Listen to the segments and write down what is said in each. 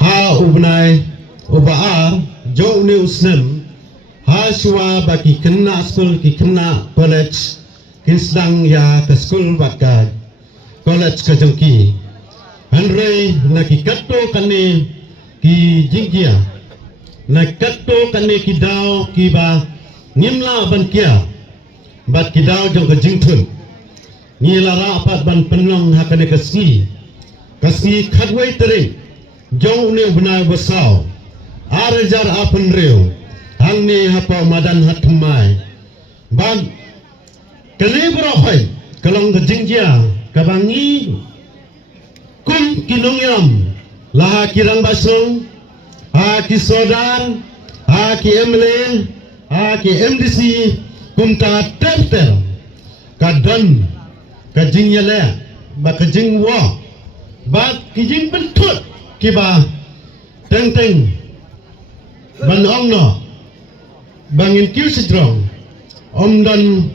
Ha ubnai ubaar jo ni usnem ha shwa baki kena school ki kena college kisdang ya ke school baka college ke jengki hanrei na ki katto kane ki jingkia na katto kane ki dao ki ba ngimla ban kia bat ki dao jong ke jingthun ni lara apat ban penong hakane kasi khadwai tering jong ne ubnai basau arjar apan reu hang ni hapa madan hatmai ban kali berahai kalong ke jingkia kabangi kum kinongyam laha kirang basung ha ki sodar ha ki emle ha ki MDC kum ta ter kadon kajing yale ba kajing wa ba kijing bentut kiba teng ban ongno bangin kiu sidrong dan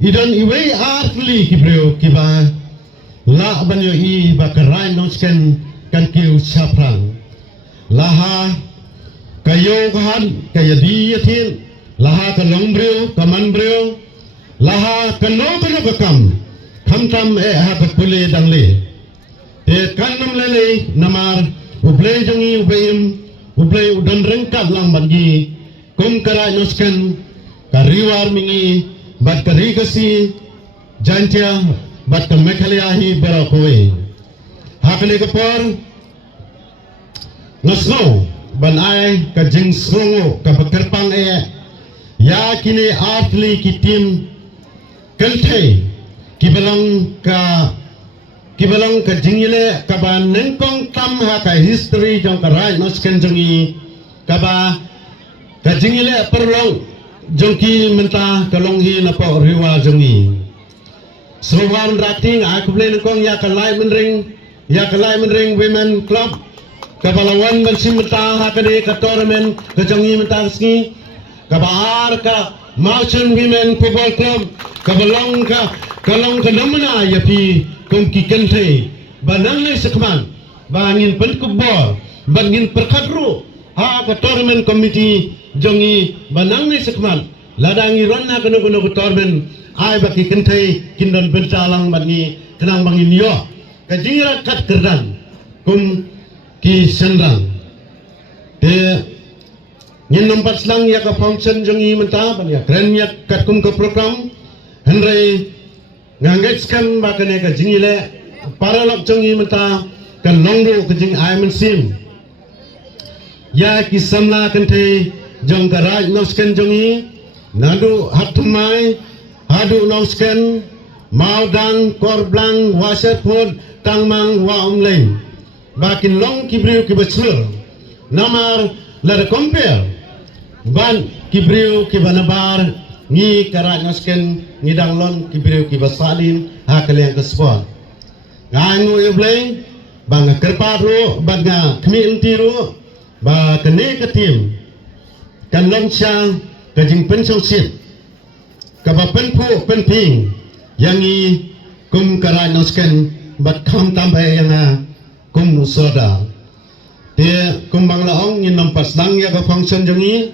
idan iwei artli kibreo kiba la banyo i ba karai nosken kan kiu saprang laha kayo kahan kayadi yatin laha kalong breo kaman breo laha kano kakam kamtam ha kapule dangle te kanam lele namar ublei jongi ublei udan rengkat lang bagi kum karai nosken kariwar mingi bat karikasi jantia bat kamekhaliahi berakoe hakle kapor ngasno ban ai ka jing songo ka bakerpang ya kini atli kitim kelte kibalang ka jingile ka ba nengkong tam ha ka history jong ka rai nosken jongi ka ba ka jingile perlong jongki mentah kalonghi na po riwa jongi Sowan rating aku boleh nengkong ya kalai menring women club kabalawan bersih mentah hakade ka tournament ka jongi mentah ski kabar ka mountain women football club kabalong ka namna ya pi kongki kente banang le sekman bangin penkubor bangin perkadru ha ka tournament committee jongi banang le sekman ladangi ronna kanu ka tournament ai baki kentai kindon bencalang bagi kenang bangin yo kajingra kat kerdan kum ki senrang te nyen nompat selang ya ka function jongi mentah ban ya keren ya kat kum ke program henry ngangetskan bakane ka jingile paralok jongi mentah kan longdo ke jing ai mensim ya ki samla kentai jong karaj nosken jongi nadu hatumai hadu nosken maudang korblang wasepod tangmang wa omleng bakin long kibriu kibacur namar lada compare ban kibriu kibanabar ngi karat nosken ngidang lon kibriu kibasalin hakal yang kespon ngangu ibleng bang kerparo banga kmi intiru ba kene ketim kan long chang kajing pensong sit kaba penpu penping yangi kum karat nosken bat kam tambah yang kum soda te kum bang laong in nampas lang ya ka function jongi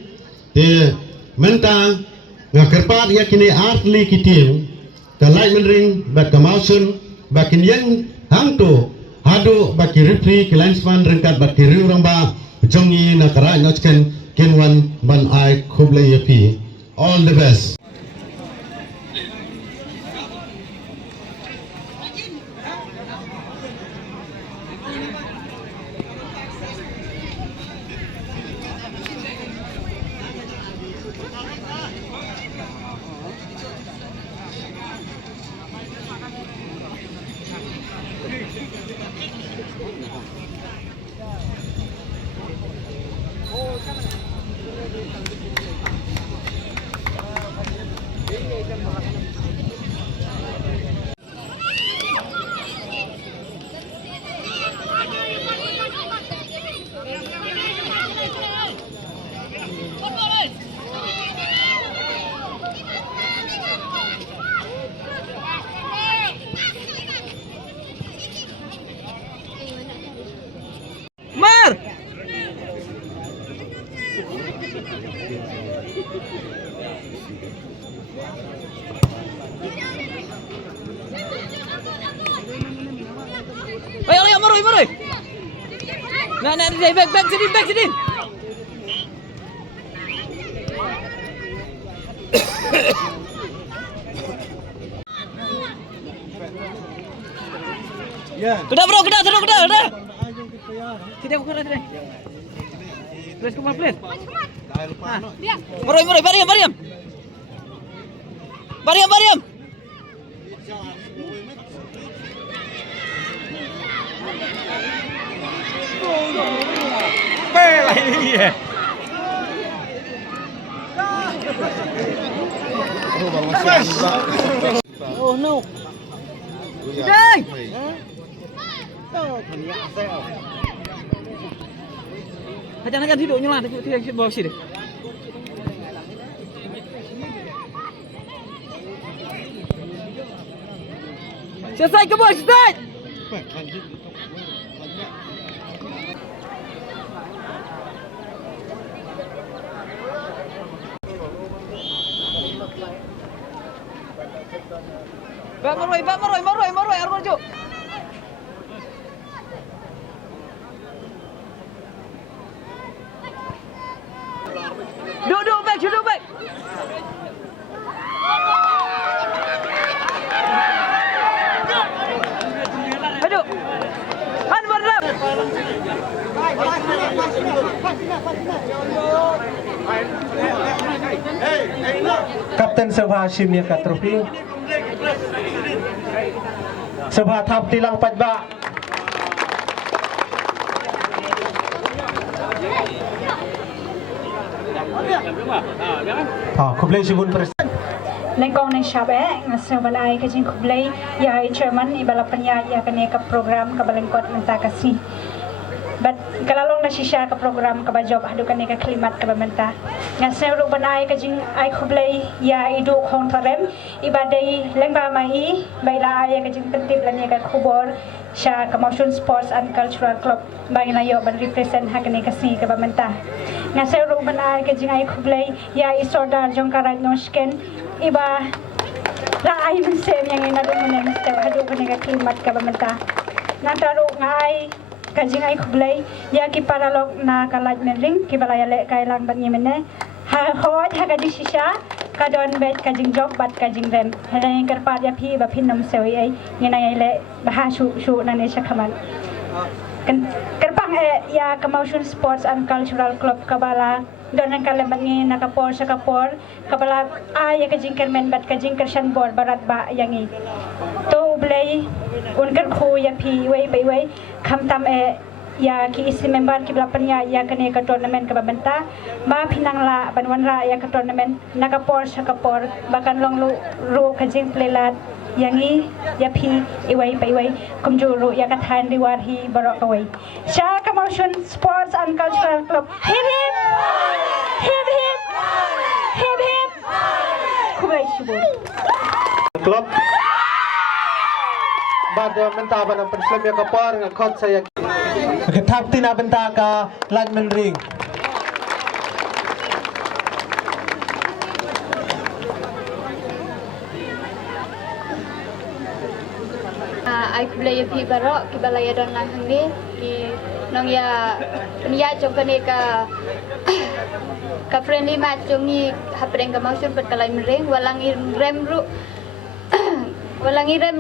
te mentang ngakerpat ya kini artli kitim kalai menring bat kamausun bakin yang hangto hadu baki rifri kilainsman rengkat bat kiri orang ba jongi na karat nosken kinwan ban ai kuble yapi all the best. Nah, back sini. Kuda bro, kuda. Kita bukan ada. Please, come on, please. Maroy, Bariam. Pelai dia. Oh no. Đây. Jangan hidupnya lah, tidak bawa sini. Selesai ke bos, selesai. Bak Maroy, Arrojo. Duduk back. Aduh. Han berdam. Kapten Sabha Shimnya Katrofi Sabha Thap Tilang Padba Kublai Shibun Presiden Lengkong ng Shabe, nga sa balay kajing kublay, ya chairman ibalapanya ya kanya ka program kabalengkot menta kasi. But kalalong na siya ka program ka job hadu kanya ka klimat ka bamenta. Nga sa balay kajing ay kublay ya idu kong tarem ibaday lengba mai baila ya kajing pentip lanya ka kubor siya ka Motion Sports and Cultural Club bagi layo ban represent ha kanya kasi ka bamenta. Nga sa balay kajing ay kublay ya isordar jong karat nosken iba laay man sem yang ina dong men step hadu kaniga klimat ka bamenta nataro ngai kajing ay kublay ya ki paralog na kalat men ring ki balaya le kailang ban yemene ha hot ha kadi shisha kadon bet kajing job bat kajing rem heleng karpat ya phi ba phinom sewi ai ngina ai le bah shu na ne shakaman kerpang ya ka Motion Sports and Cultural Club kabala donan kalaban ni nakapor sa kapor kabala ay kajing kermen bat kajing kershan bor barat ba yangi to blay unkar khu ya phi wei bai wei kham tam ya ki isi member ki belapan ya kene ka tournament ka babenta ma pinang la banwan ra ya ka tournament nakapor sa kapor bakan long ro kajing playlat yangi ya phi iwai bai wei kumjuru ya ka than riwar hi barok away sha ka Motion Sports and Cultural Club hip kubai shibur Klub Bado mentaban ang penslam ya kapar nga khot saya Thap tina benta ka Lightman Ring ai kublai pi barok ki balaya don lang hangni ki nong ya jong kane ka friendly match jong ni hapreng ka Motion bet kalai mering walangi rem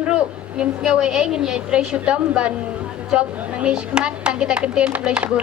ru yung ngawe ngin ya tre shutom ban job nang ni skmat tang kita kenten kublai shibur